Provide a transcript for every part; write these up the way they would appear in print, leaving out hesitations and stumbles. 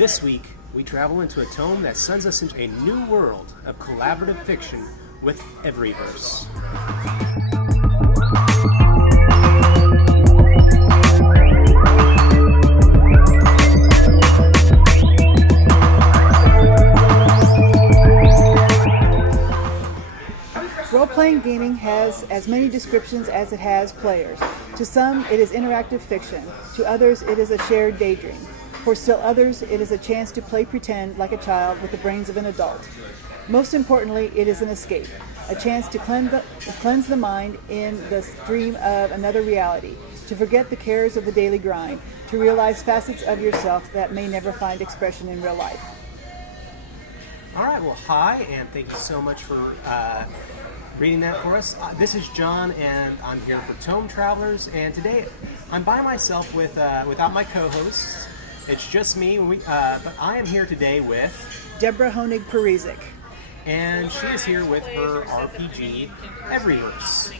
This week, we travel into a tome that sends us into a new world of collaborative fiction with EVERYVERSE. Role-playing gaming has as many descriptions as it has players. To some, it is interactive fiction. To others, it is a shared daydream. For still others, it is a chance to play pretend like a child with the brains of an adult. Most importantly, it is an escape, a chance to cleanse the mind in the stream of another reality, to forget the cares of the daily grind, to realize facets of yourself that may never find expression in real life. All right, well, hi, and thank you so much for reading that for us. This is John, and I'm here for Tome Travelers, and today I'm by myself without my co-hosts. It's just me, but I am here today with Deborah Honig-Parizic. And she is here with her RPG, EVERYVERSE.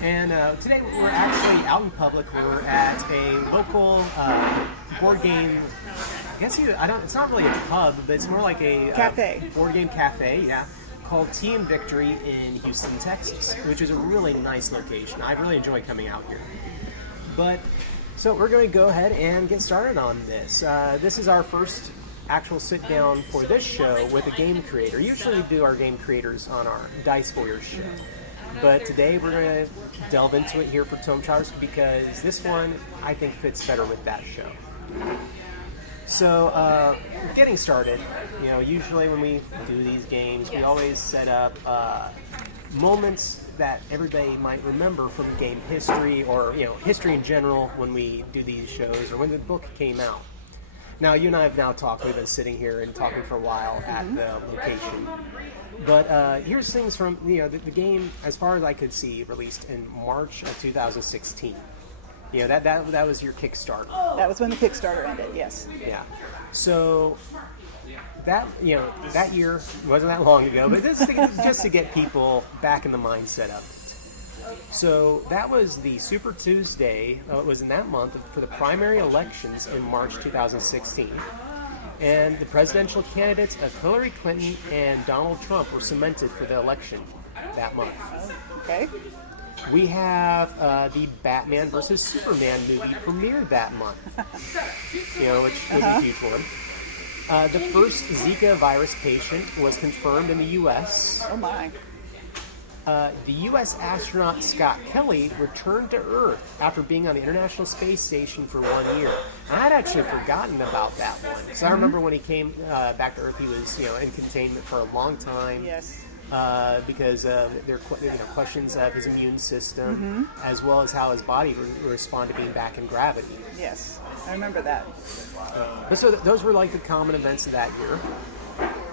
And today we're actually out in public. We're at a local board game. I guess it's not really a pub, but it's more like a cafe. Board game cafe, yeah, called Tea and Victory in Houston, Texas, which is a really nice location. I really enjoy coming out here. So we're going to go ahead and get started on this. This is our first actual sit down for this show with a game creator. Usually we do our game creators on our Dice Warriors show. But today we're going to delve into it here for Tome Travelers because this one I think fits better with that show. So getting started, usually when we do these games, we always set up moments that everybody might remember from game history or history in general when we do these shows or when the book came out. Now, you and I have now talked. We've been sitting here and talking for a while at the location. But here's things from the game, as far as I could see, released in March of 2016. That was your Kickstarter. That was when the Kickstarter ended. Yes. Yeah. So that year wasn't that long ago, but just to get people back in the mindset of it. So that was the Super Tuesday. It was in that month for the primary elections in March 2016. And the presidential candidates of Hillary Clinton and Donald Trump were cemented for the election that month. Okay. We have the Batman vs. Superman movie premiered that month, which was a huge one. The first Zika virus patient was confirmed in the U.S. Oh my. The U.S. astronaut Scott Kelly returned to Earth after being on the International Space Station for 1 year. I had actually forgotten about that one because I remember when he came back to Earth, he was in containment for a long time. Yes. Because there are questions of his immune system as well as how his body would respond to being back in gravity. Yes, I remember that. So those were like the common events of that year.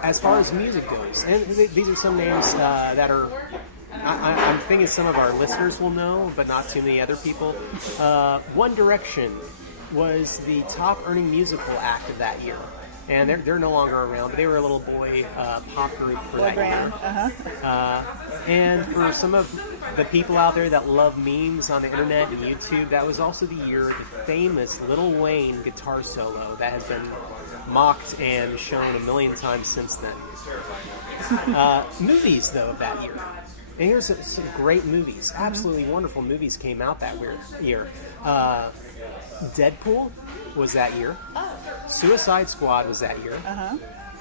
As far as music goes, and these are some names that are, I'm thinking some of our listeners will know, but not too many other people. One Direction was the top earning musical act of that year. And they're no longer around, but they were a little boy pop group for that year. And for some of the people out there that love memes on the internet and YouTube, that was also the year of the famous Lil Wayne guitar solo that has been mocked and shown a million times since then. Movies, though, of that year. And here's some great movies. Absolutely wonderful movies came out that year. Deadpool was that year. Suicide Squad was that year.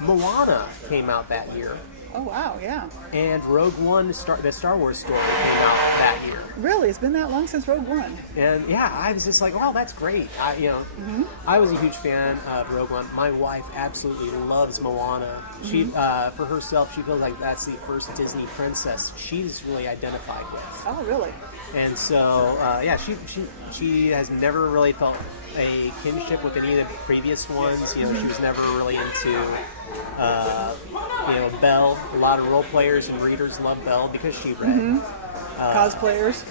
Moana came out that year. Oh, wow, yeah. And Rogue One, the Star Wars story, came out that year. Really? It's been that long since Rogue One? And yeah, I was just like, wow, that's great. I was a huge fan of Rogue One. My wife absolutely loves Moana. She, for herself, she feels like that's the first Disney princess she's really identified with. Oh, really? And so, she has never really felt a kinship with any of the previous ones. She was never really into, Belle. A lot of role players and readers love Belle because she read. Cosplayers.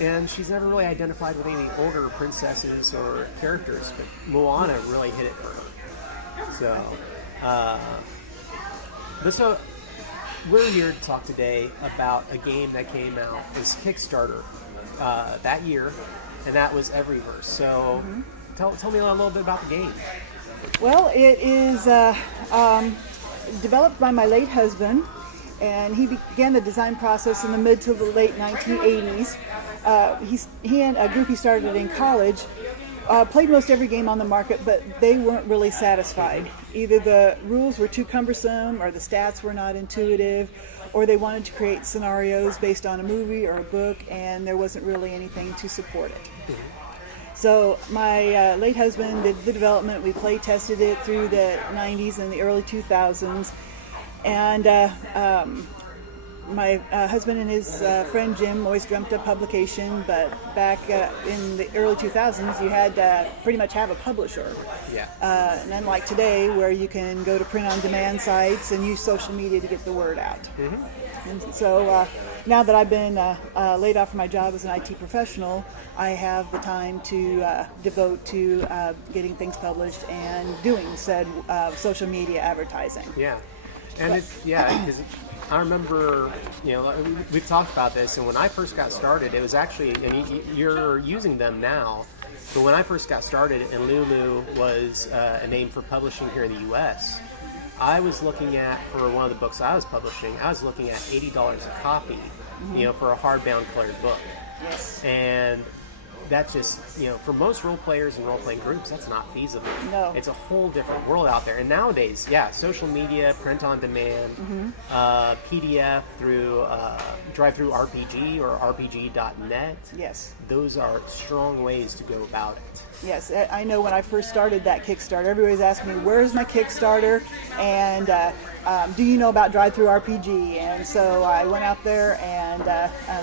And she's never really identified with any of the older princesses or characters, but Moana really hit it for her. So, we're here to talk today about a game that came out, this Kickstarter, that year, and that was EVERYVERSE. So tell me a little bit about the game. Well, it is developed by my late husband, and he began the design process in the mid to the late 1980s. He and a group he started in college played most every game on the market, but they weren't really satisfied. Either the rules were too cumbersome, or the stats were not intuitive, or they wanted to create scenarios based on a movie or a book, and there wasn't really anything to support it. So my late husband did the development. We play tested it through the 90s and the early 2000s, and my husband and his friend Jim always dreamt of publication, but back in the early 2000s, you had to pretty much have a publisher. Yeah. And unlike today, where you can go to print-on-demand sites and use social media to get the word out. Mm-hmm. And so now that I've been laid off from my job as an IT professional, I have the time to devote to getting things published and doing said social media advertising. Yeah. And because I remember, we've talked about this, and when I first got started, it was actually, and you're using them now, but when I first got started, and Lulu was a name for publishing here in the U.S., I was looking at, for one of the books I was publishing, I was looking at $80 a copy, for a hardbound colored book. Yes. And that's just, for most role players and role-playing groups, that's not feasible. No. It's a whole different world out there. And nowadays, social media, print on demand, PDF through drive-through RPG or RPG.net. Yes. Those are strong ways to go about it. Yes, I know when I first started that Kickstarter, everybody's asking me, where's my Kickstarter? And do you know about Drive-Through RPG? And so I went out there and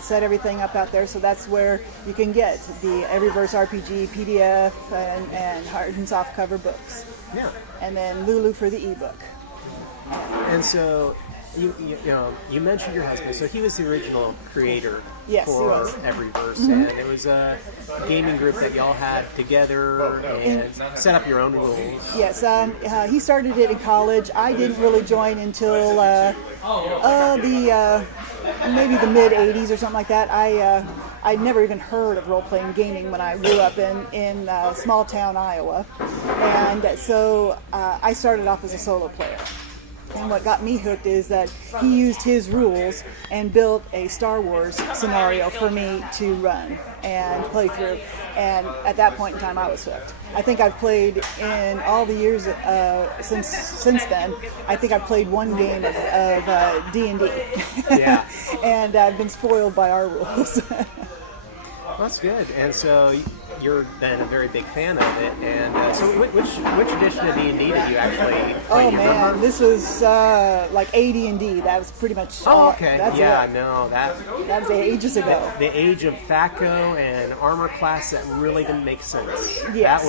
set everything up out there. So that's where you can get the EVERYVERSE RPG PDF and hard and soft cover books. Yeah. And then Lulu for the ebook. And so you mentioned your husband, so he was the original creator for EVERYVERSE, and it was a gaming group that y'all had together and set up your own rules. Yes, he started it in college. I didn't really join until maybe the mid 80s or something like that. I'd never even heard of role-playing gaming when I grew up in small town Iowa, and so I started off as a solo player. And what got me hooked is that he used his rules and built a Star Wars scenario for me to run and play through. And at that point in time, I was hooked. I think I've played in all the years since then. I think I've played one game of D&D. Yeah. And I've been spoiled by our rules. That's good. And so you're then a very big fan of it. And so which edition of D&D did you actually play? Oh, man. Remember? This was like AD&D. That was pretty much okay. That's yeah, it. no. That was ages ago. The age of THAC0 and armor class that really didn't make sense. Yes.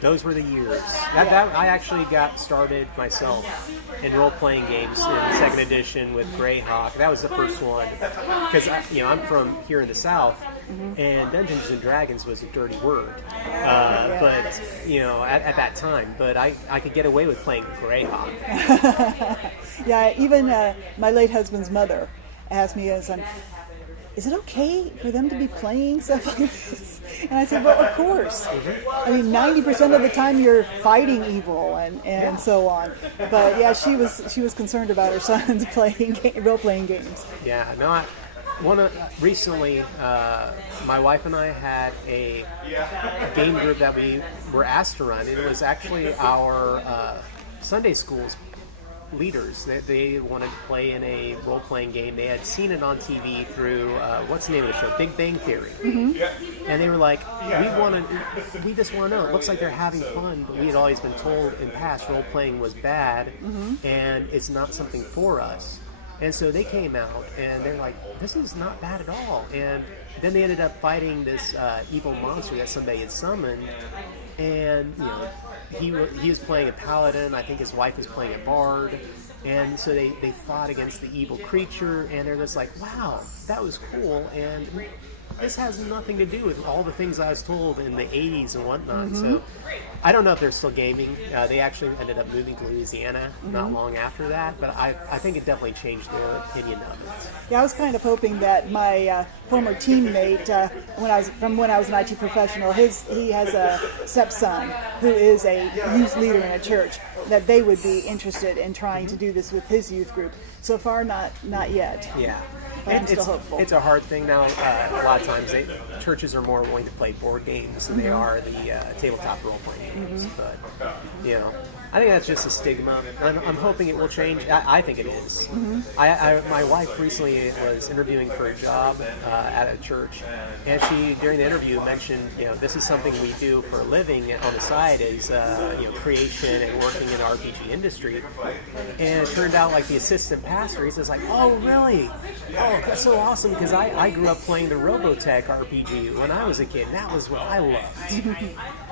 Those were the years. I actually got started myself in role-playing games in the second edition with Greyhawk. That was the first one because I'm from here in the South, and Dungeons and Dragons was a dirty word. But at that time, but I could get away with playing Greyhawk. Yeah, even my late husband's mother asked me as is it okay for them to be playing stuff like this? And I said, well, of course. I mean, 90% of the time you're fighting evil and so on. But yeah, she was concerned about her sons playing role-playing games. Yeah, no, recently, my wife and I had a game group that we were asked to run. It was actually our Sunday school's leaders. They wanted to play in a role-playing game. They had seen it on TV through what's the name of the show? Big Bang Theory. And they were like, we just want to know. It looks like they're having fun, but we had always been told in past role-playing was bad, and it's not something for us. And so they came out and they're like, this is not bad at all. And then they ended up fighting this evil monster that somebody had summoned, and he was playing a paladin. I think his wife was playing a bard, and so they fought against the evil creature, and they're just like, wow, that was cool. And this has nothing to do with all the things I was told in the 80s and whatnot. So I don't know if they're still gaming. They actually ended up moving to Louisiana not long after that, but I think it definitely changed their opinion of it. Yeah, I was kind of hoping that my former teammate, when I was an IT professional, he has a stepson who is a youth leader in a church, that they would be interested in trying to do this with his youth group. So far, not yet. Yeah. But I'm still hopeful. It's a hard thing now. A lot of times, churches are more willing to play board games than they are the tabletop role-playing games. But, I think that's just a stigma. I'm hoping it will change. I think it is. My wife recently was interviewing for a job at a church, and she, during the interview, mentioned, this is something we do for a living on the side is, creation and working in the RPG industry. And it turned out, like, the assistant pastor, he says, like, oh, really? Oh, that's so awesome, because I grew up playing the Robotech RPG when I was a kid. That was what I loved.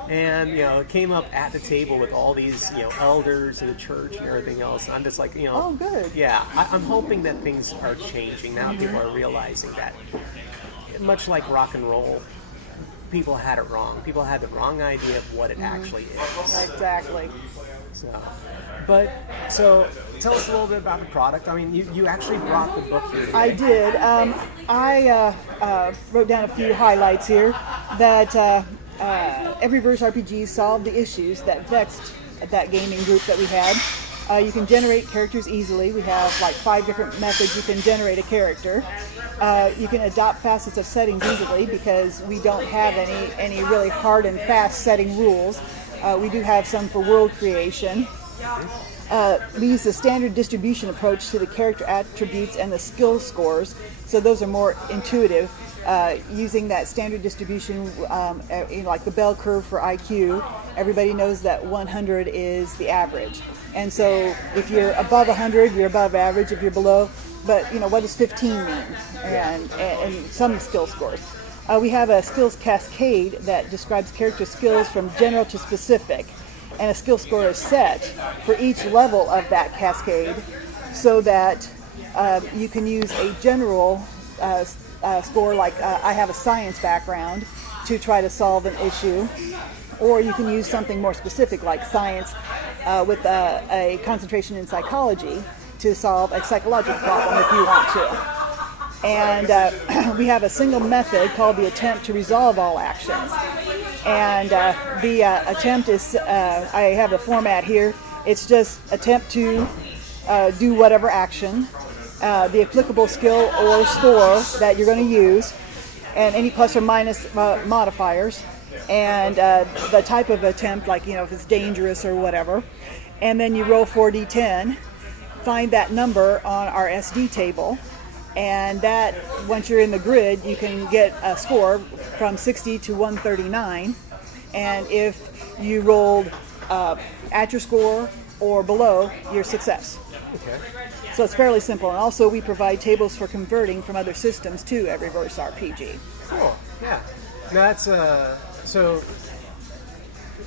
And, it came up at the table with all these, elders of the church and everything else. I'm just like, Oh, good. Yeah, I'm hoping that things are changing now. People are realizing that, much like rock and roll, people had it wrong. People had the wrong idea of what it actually is. Exactly. So tell us a little bit about the product. I mean, you actually brought the book here today. I did. I wrote down a few highlights here that EVERYVERSE RPG solved the issues that vexed that gaming group that we had. You can generate characters easily. We have like 5 different methods you can generate a character. You can adopt facets of settings easily because we don't have any really hard and fast setting rules. We do have some for world creation. We use the standard distribution approach to the character attributes and the skill scores, so those are more intuitive. Using that standard distribution, like the bell curve for IQ, everybody knows that 100 is the average. And so if you're above 100, you're above average. If you're below, but what does 15 mean? And some skill scores. We have a skills cascade that describes character skills from general to specific. And a skill score is set for each level of that cascade so that you can use a general score, like I have a science background, to try to solve an issue, or you can use something more specific like science with a concentration in psychology to solve a psychological problem if you want to. And we have a single method called the attempt to resolve all actions. And the attempt is, I have the format here, it's just attempt to do whatever action, the applicable skill or score that you're going to use, and any plus or minus modifiers, and the type of attempt, like if it's dangerous or whatever. And then you roll 4d10, find that number on our SD table, and that, once you're in the grid, you can get a score from 60 to 139. And if you rolled at your score or below, your success. Okay. So it's fairly simple. And also we provide tables for converting from other systems to EVERYVERSE RPG. Cool. Yeah. Now that's so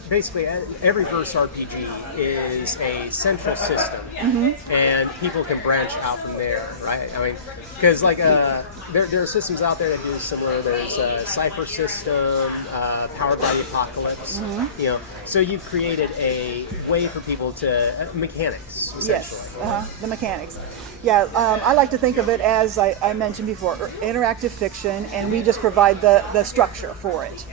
basically EVERYVERSE RPG is a central system, and people can branch out from there, right? I mean, because like there are systems out there that do similar. There's a Cypher system, powered by the Apocalypse. So you've created a way for people to mechanics, essentially. Yes, the mechanics. Yeah, I like to think of it as I mentioned before, interactive fiction, and we just provide the structure for it.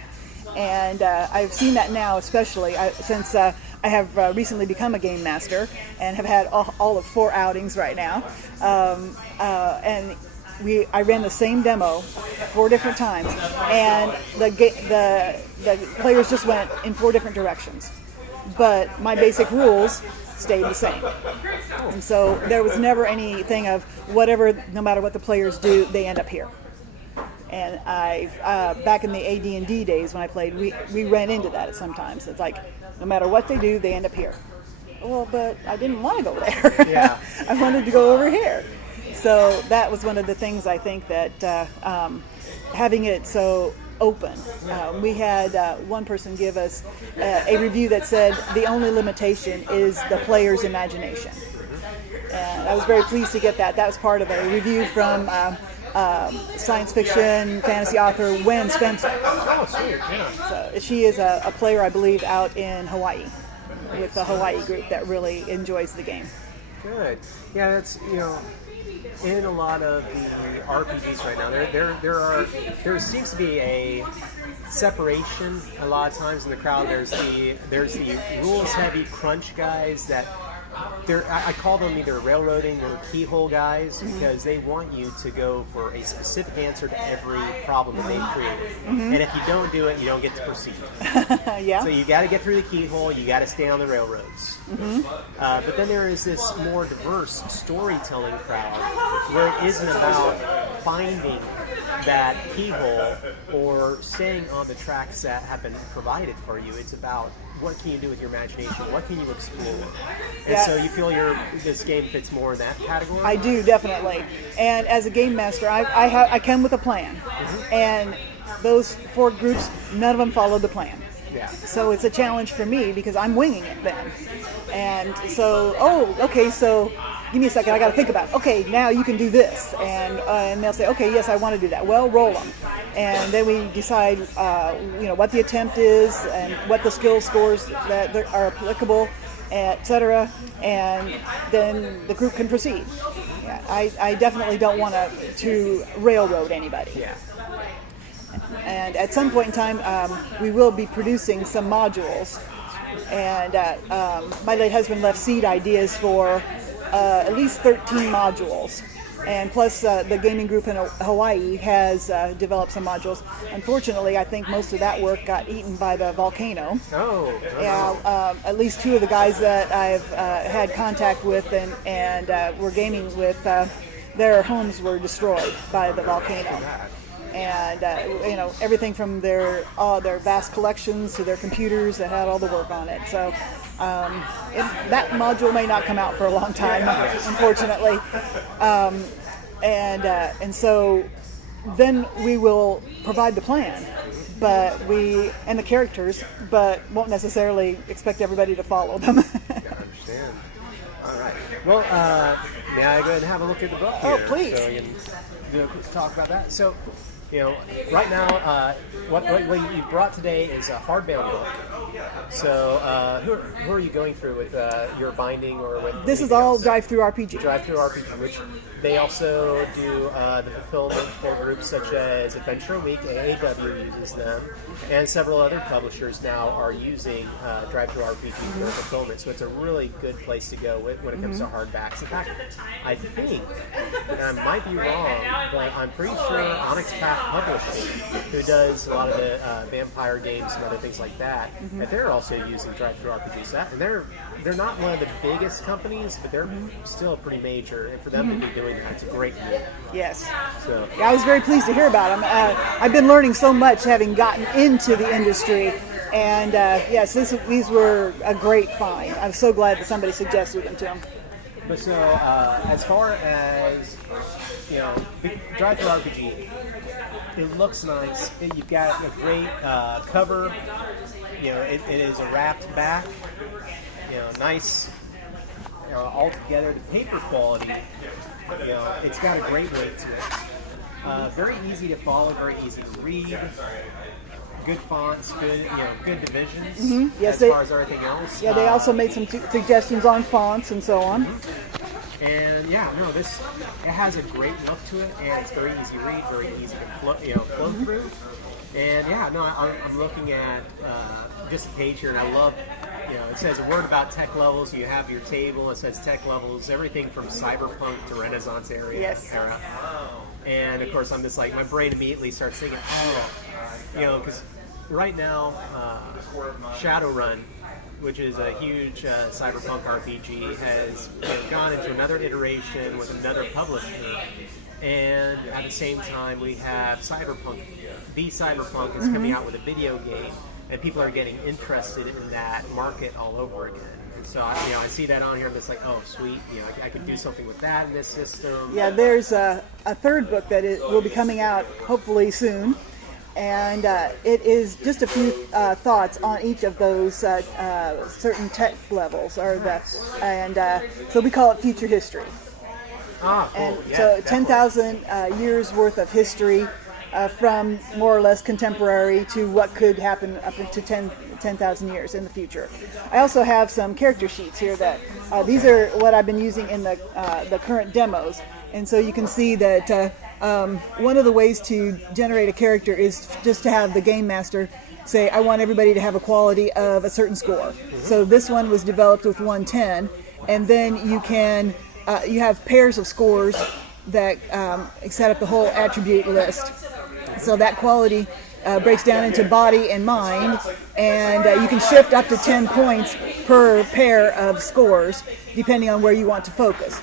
And I've seen that now, especially since I have recently become a game master and have had all of 4 outings right now. And I ran the same demo 4 different times, and the players just went in 4 different directions. But my basic rules stayed the same. And so there was never anything of whatever, no matter what the players do, they end up here. And back in the AD&D days when I played, we ran into that sometimes. It's like, no matter what they do, they end up here. Well, but I didn't want to go there. Yeah. I wanted to go over here. So that was one of the things I think that having it so open. We had one person give us a review that said the only limitation is the player's imagination. And I was very pleased to get that. That was part of a review from science fiction, fantasy author Wen Spencer. Oh, sweet, yeah. So she is a player, I believe, out in Hawaii with the Hawaii group that really enjoys the game. Good. Yeah, that's, in a lot of the RPGs right now, there seems to be a separation a lot of times in the crowd. There's the rules heavy crunch guys that I call them either railroading or keyhole guys, because they want you to go for a specific answer to every problem that they've created. And if you don't do it, you don't get to proceed. Yeah. So you got to get through the keyhole, you got to stay on the railroads. But then there is this more diverse storytelling crowd where it isn't about finding that keyhole or staying on the tracks that have been provided for you. It's about what can you do with your imagination, what can you explore. And so you feel this game fits more in that category? I do, definitely. And as a game master, I come with a plan. And those 4 groups, none of them followed the plan. Yeah. So it's a challenge for me because I'm winging it then. And so, okay, so give me a second, I got to think about it. Okay, now you can do this. And they'll say, okay, yes, I want to do that. Well, roll them. And then we decide, what the attempt is and what the skill scores that are applicable, etc. And then the group can proceed. Yeah, I definitely don't want to railroad anybody. Yeah. And at some point in time, we will be producing some modules. And my late husband left seed ideas for at least 13 modules. And plus, the gaming group in Hawaii has developed some modules. Unfortunately, I think most of that work got eaten by the volcano. Oh. Yeah, at least 2 of the guys that I've had contact with and were gaming with, their homes were destroyed by the volcano. And everything from their vast collections to their computers that had all the work on it. So that module may not come out for a long time, unfortunately. And so then we will provide the plan, and the characters, but won't necessarily expect everybody to follow them. I understand. All right. Well, may I go ahead and have a look at the book here? Oh, please. So we can do a quick talk about that. So, right now, what you brought today is a hardbound book. So, who are you going through with your binding or with? This is all Drive-Through RPG. Drive-Through RPG, which they also do the fulfillment for groups such as Adventure Week. AAW uses them, and several other publishers now are using Drive-Through RPG for fulfillment. So it's a really good place to go when it comes to hardbacks. In fact, I think, and I might be wrong, but I'm pretty sure Onyx Path Publishing, who does a lot of the vampire games and other things like that, that they're also using Drive-Through RPGs. And they're not one of the biggest companies, but they're still pretty major. And for them to be doing that, it's a great move. Yes. So yeah, I was very pleased to hear about them. I've been learning so much having gotten into the industry. And yes, these were a great find. I'm so glad that somebody suggested them to them. But so, as far as, Drive-Through RPG, it looks nice. You've got a great cover. It is a wrapped back. Nice. All together, the paper quality. It's got a great weight to it. Very easy to follow. Very easy to read. Good fonts. Good divisions. Yes, as far as everything else. Yeah, they also made some suggestions on fonts and so on. And it has a great look to it, and it's very easy to read, very easy to flow through. And I'm looking at just a page here, and I love, it says a word about tech levels. You have your table. It says tech levels, everything from cyberpunk to Renaissance era. Yes. And of course, I'm just like, my brain immediately starts thinking, because right now, Shadowrun, which is a huge cyberpunk RPG, has gone into another iteration with another publisher. And at the same time, we have Cyberpunk. The Cyberpunk is coming out with a video game, and people are getting interested in that market all over again. And so, I see that on here, and it's like, oh, sweet. I can do something with that in this system. Yeah, there's a third book that will be coming out hopefully soon. And it is just a few thoughts on each of those certain tech levels, so we call it future history. Ah, cool. And Yeah, so definitely. 10,000 years worth of history from more or less contemporary to what could happen up into 10,000 years in the future. I also have some character sheets here that these are what I've been using in the current demos. And so you can see that one of the ways to generate a character is just to have the game master say, I want everybody to have a quality of a certain score. So this one was developed with 110, and then you can you have pairs of scores that set up the whole attribute list. So that quality breaks down into body and mind, and you can shift up to 10 points per pair of scores depending on where you want to focus.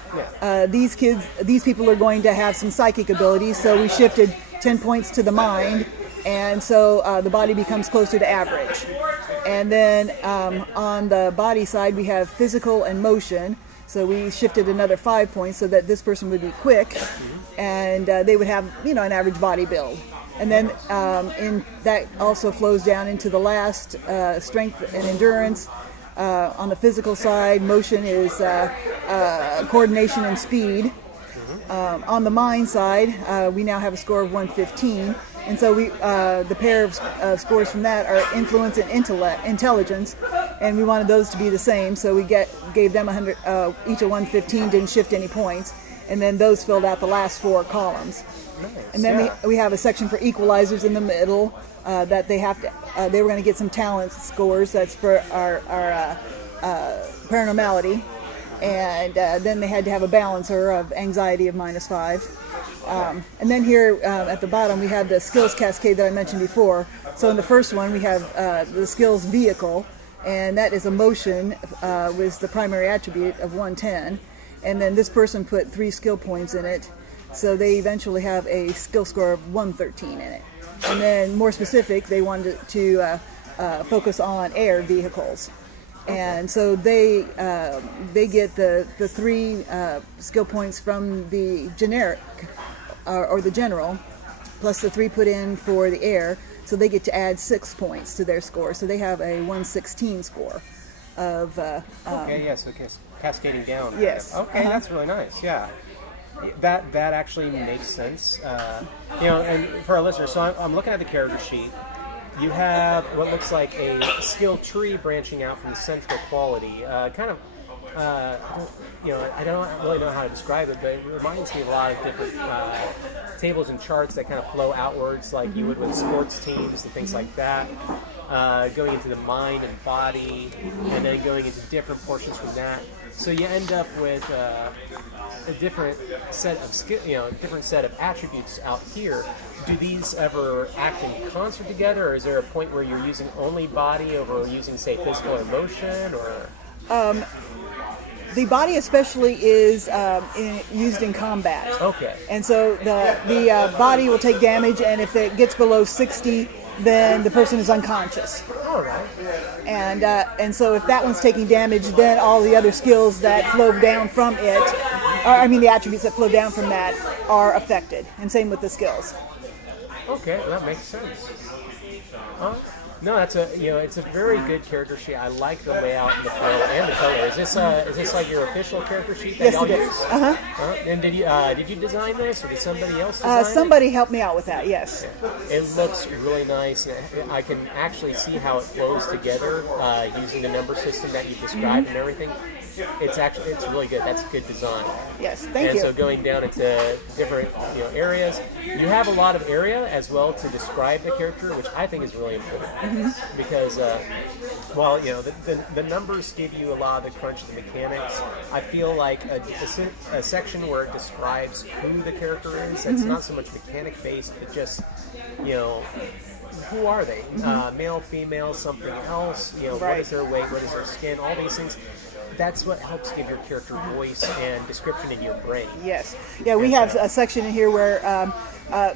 These people are going to have some psychic abilities, so we shifted 10 points to the mind, and so the body becomes closer to average. And then on the body side we have physical and motion, so we shifted another 5 points so that this person would be quick, and they would have an average body build. And then that also flows down into the last strength and endurance. On the physical side, motion is coordination and speed. On the mind side, we now have a score of 115. And so the pair of scores from that are influence and intelligence. And we wanted those to be the same, so we gave them 100, each a 115, didn't shift any points. And then those filled out the last 4 columns. Nice, and then yeah. we have a section for equalizers in the middle that they have to. They were going to get some talent scores. That's for our paranormality, and then they had to have a balancer of anxiety of -5. And then here at the bottom we have the skills cascade that I mentioned before. So in the first one we have the skills vehicle, and that is emotion with the primary attribute of 110. And then this person put 3 skill points in it. So they eventually have a skill score of 113 in it. And then more specific, they wanted to focus on air vehicles. And so they get the 3 skill points from the generic or the general, plus the 3 put in for the air. So they get to add 6 points to their score. So they have a 116 score of. Okay, yeah, so cascading down. Yes. Okay, that's really nice. Yeah. That actually makes sense. And for our listeners, so I'm looking at the character sheet. You have what looks like a skill tree branching out from the central quality. I don't really know how to describe it, but it reminds me of a lot of different tables and charts that kind of flow outwards, like you would with sports teams and things like that. Going into the mind and body, and then going into different portions from that. So you end up with a different set of different set of attributes out here. Do these ever act in concert together, or is there a point where you're using only body over using, say, physical or motion, or? The body especially is used in combat. Okay. And so the body will take damage, and if it gets below 60, then the person is unconscious. All right. And so if that one's taking damage, then all the other skills that flow down from it, the attributes that flow down from that are affected. And same with the skills. Okay, well, that makes sense. No, that's it's a very good character sheet. I like the layout and the flow and the color. Is this like your official character sheet that y'all Yes, it use? is. And did you design this, or did somebody else design Somebody helped me out with that, yes. it? It looks really nice. I can actually see how it flows together using the number system that you described and everything. It's really good. That's good design. Yes, thank you. And so going down into different areas, you have a lot of area as well to describe the character, which I think is really important because the numbers give you a lot of the crunch, the mechanics. I feel like a section where it describes who the character is, it's not so much mechanic based, but just who are they? Male, female, something else. What Right. is their weight? What is their skin? All these things. That's what helps give your character voice and description in your brain. Yes. Yeah, we have a section in here where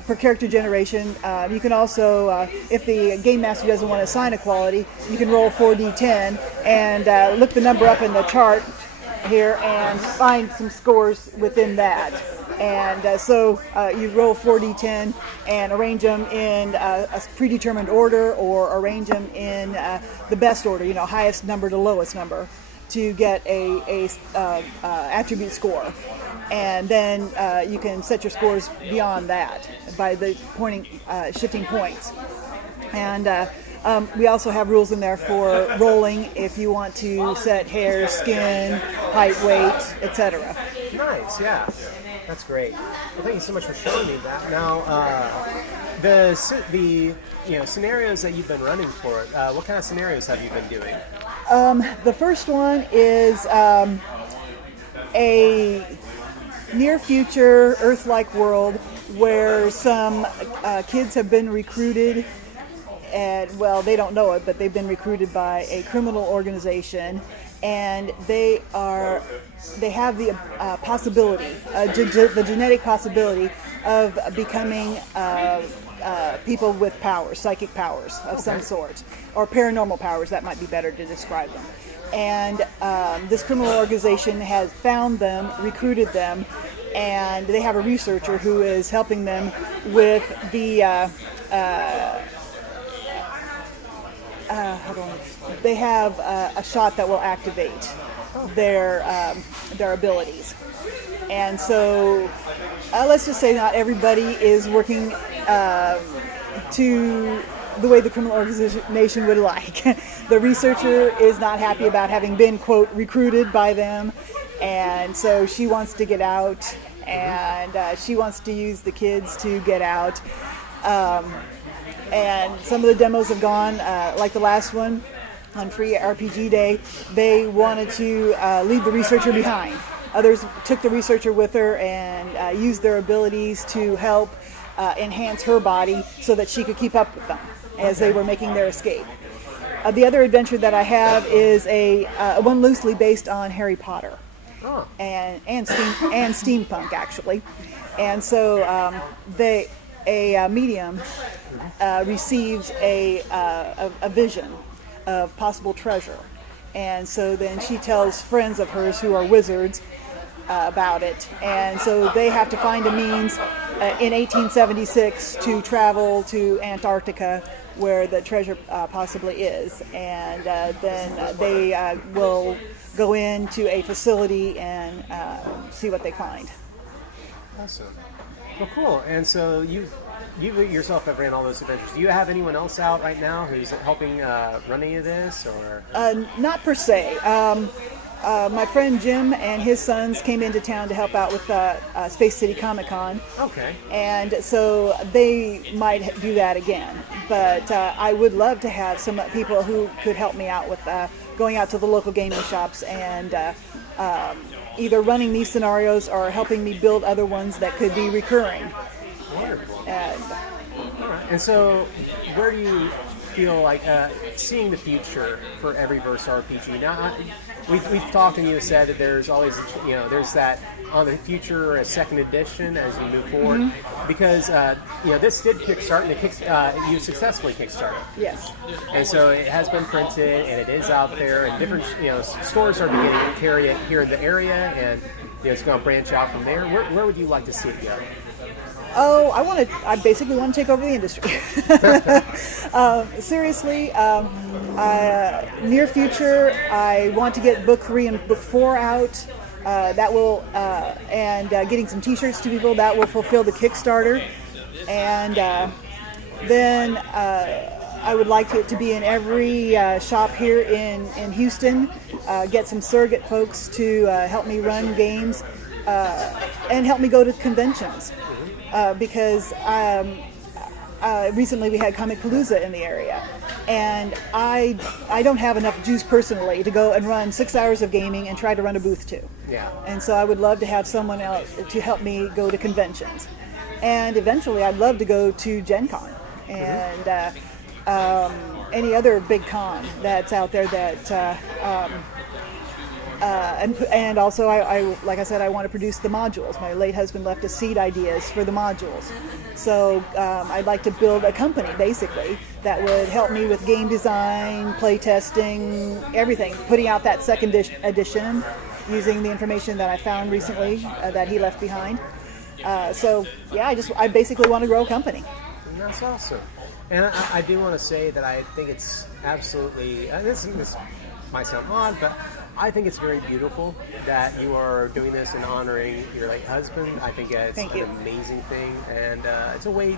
for character generation, you can also, if the game master doesn't want to assign a quality, you can roll 4d10 and look the number up in the chart here and find some scores within that. And so you roll 4d10 and arrange them in a predetermined order, or arrange them in the best order, highest number to lowest number, to get a attribute score. and then you can set your scores beyond that by the shifting points. And we also have rules in there for rolling if you want to set hair, skin, height, weight, etc. Nice, yeah. That's great. Well, thank you so much for showing me that. Now, the scenarios that you've been running for it, what kind of scenarios have you been doing? The first one is a near future Earth-like world where some kids have been recruited, and well, they don't know it, but they've been recruited by a criminal organization, and they have the possibility, the genetic possibility of becoming people with powers, psychic powers of some sort, or paranormal powers, that might be better to describe them. And this criminal organization has found them, recruited them, and they have a researcher who is helping them with the they have a shot that will activate their abilities. And so let's just say not everybody is working to the way the criminal organization would like. The researcher is not happy about having been, quote, recruited by them, and so she wants to get out, and she wants to use the kids to get out. And some of the demos have gone, like the last one on Free RPG Day, they wanted to leave the researcher behind. Others took the researcher with her and used their abilities to help enhance her body so that she could keep up with them as they were making their escape. The other adventure that I have is a one loosely based on Harry Potter and steampunk, actually. And so a medium receives a vision of possible treasure, and so then she tells friends of hers who are wizards about it, and so they have to find a means in 1876 to travel to Antarctica where the treasure possibly is, and then they will go into a facility and see what they find. Awesome. Well, cool. And so you yourself have ran all those adventures. Do you have anyone else out right now who's helping run any of this, or? Not per se. My friend Jim and his sons came into town to help out with Space City Comic Con. Okay. And so they might do that again. But I would love to have some people who could help me out with going out to the local gaming shops and either running these scenarios or helping me build other ones that could be recurring. Wonderful. All right. And so, where do you feel like seeing the future for EVERYVERSE RPG? Now, we've talked and you said that there's always, there's that on the future a second edition as you move forward, because this did kickstart and you successfully kickstarted. Yes. And so it has been printed and it is out there, and different stores are beginning to carry it here in the area, and it's going to branch out from there. Where would you like to see it go? Oh, I basically want to take over the industry. Seriously, near future, I want to get book 3 and book 4 out. That will, and getting some t-shirts to people, that will fulfill the Kickstarter. And then I would like it to be in every shop here in Houston. Get some surrogate folks to help me run games and help me go to conventions. Because recently we had Comic Palooza in the area, and I don't have enough juice personally to go and run 6 hours of gaming and try to run a booth too. Yeah. And so I would love to have someone else to help me go to conventions, and eventually I'd love to go to Gen Con and any other big con that's out there that. And also, I like I said, I want to produce the modules. My late husband left us seed ideas for the modules. So I'd like to build a company, basically, that would help me with game design, play testing, everything. Putting out that second edition, using the information that I found recently that he left behind. I basically want to grow a company. That's awesome. And I do want to say that I think it's absolutely, this might sound odd, but I think it's very beautiful that you are doing this and honoring your late husband. I think it's Thank an you. amazing thing, and it's a way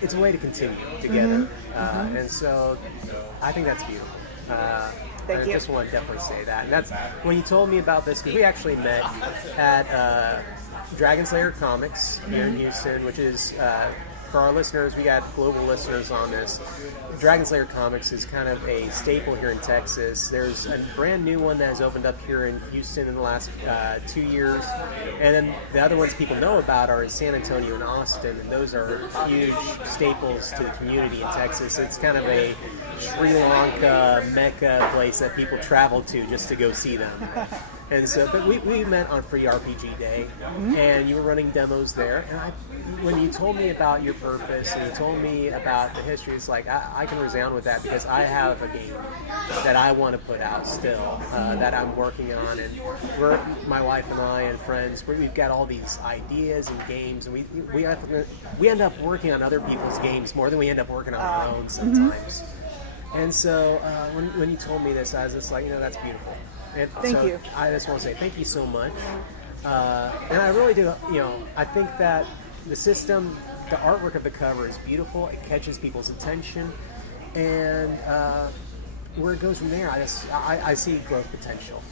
to continue together. And so I think that's beautiful. Thank I you. just want to definitely say that. And that's when you told me about this, because we actually met at Dragon Slayer Comics here in Houston, which is, for our listeners, we got global listeners on this. Dragon Slayer Comics is kind of a staple here in Texas. There's a brand new one that has opened up here in Houston in the last 2 years. And then the other ones people know about are in San Antonio and Austin, and those are huge staples to the community in Texas. It's kind of a Sri Lanka Mecca place that people travel to just to go see them. And so, but we met on Free RPG Day, and you were running demos there. And when you told me about your purpose and you told me about the history, it's like I can resound with that, because I have a game that I want to put out still, that I'm working on, and my wife and I and friends, we've got all these ideas and games, and we end up working on other people's games more than we end up working on our own sometimes. And so when you told me this, I was just like, that's beautiful. And Thank so you. I just want to say thank you so much. And I really do, I think that the system, the artwork of the cover is beautiful. It catches people's attention. And where it goes from there, I see growth potential.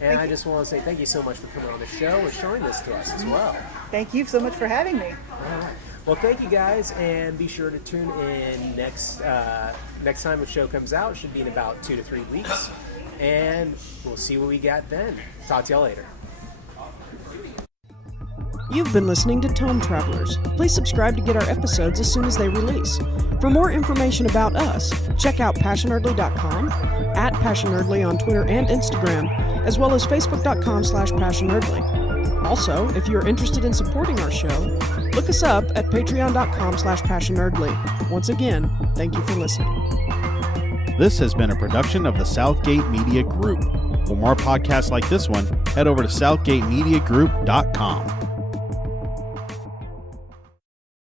And I just want to say thank you so much for coming on the show and showing this to us as well. Thank you so much for having me. All right. Well, thank you guys, and be sure to tune in next time the show comes out. It should be in about 2 to 3 weeks, and we'll see what we got then. Talk to y'all later. You've been listening to Tome Travelers. Please subscribe to get our episodes as soon as they release. For more information about us, check out passionerdly.com, at Passionerdly on Twitter and Instagram, as well as facebook.com/passionerdly. Also, if you're interested in supporting our show, look us up at patreon.com/passionerdly. Once again, thank you for listening. This has been a production of the Southgate Media Group. For more podcasts like this one, head over to southgatemediagroup.com.